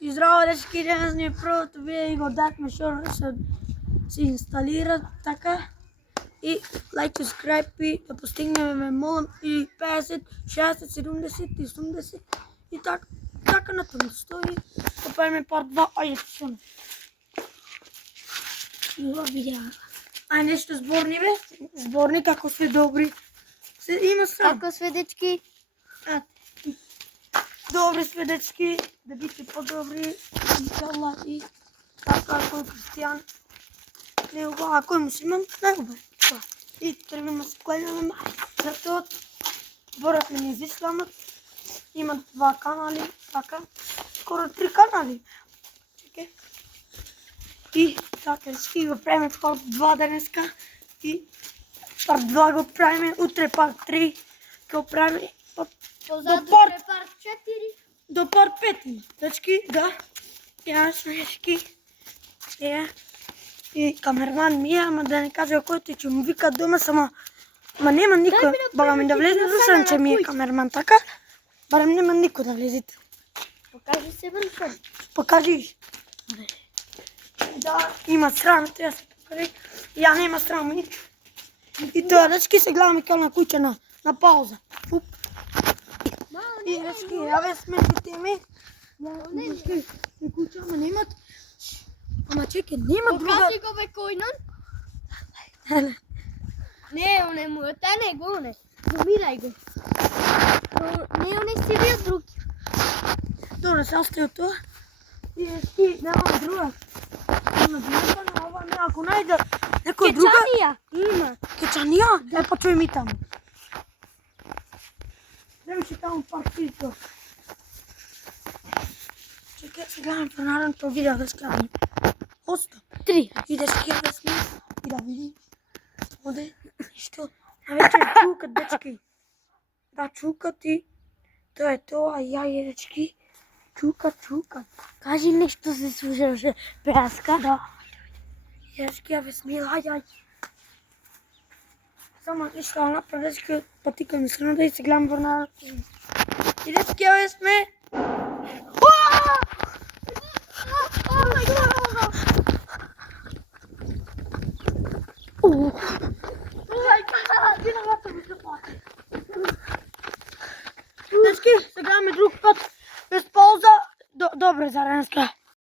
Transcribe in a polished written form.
И здраво, дечки, денес ни е првото видео и го дадме што се инсталира така. И лайк, subscribe и да постигнеме, молам, и 50, 60, 70 и 80 и така натаму стои. Да правиме part 2, ајде што. И ова видео. А нешто зборни бе? Зборни како сме добри. Има сам. Како све дечки? Добри сме дечки, да бите по-добри, иншалла, и така кој христијан. Не ова, кој муслиман, најубе. И требаме се кланjаме, затоа борат ми низ исламот. Има 2 канали, така, скоро 3 канали. Чекај. И така, дечки, го правиме part 2 денеска. И part 2 го правиме, утре part 3 го правиме. Позаду е part 4. До part 5, дечки, да. Ја сме дечки. И камерман ми е, ама да не кажа кој ќе му вика дома, само ма нема никој. Бага ми да влезе, Русан че ми е камерман, така? Барем нема никој да влезите. Покажи се брзо. Покажи. Да, има срам, треба се покажи. Ја нема срам ничко. И тоа, дечки, се гледаме као на куќа на пауза. Фуп. И дечки, јаве сметите ми. Дечки, на куќа, ама немат. Ама чекай, нема друга. Покажи го бе којнон. Не, оне му, та не го, оне. Зумирај го. Не, оне си бил друг. Добре, се остави тоа. И дечки, нема друга. Има друга, но ова не, ако најде некој друга. Кечанија. Има. Кечанија? Е, па чуј ми таму. Времеше таму партито. Чекай, се гледаме по наредното видео да скраваме. Осто. 3. И да скијаме сме и да види. Оде, ништо. А вече чукат, дечки. Да, чукат и тоа е тоа, јаје, дечки. Чукат. Кажи нешто се слушаше праска. Да. И дечки, јаве сме, ајај. Само ништо напред, дечки, патикам искрено да и се гледам во наредното видео. И дечки, јаве сме. Дечки, се гледаме друг пат без пауза. Добре за денеска.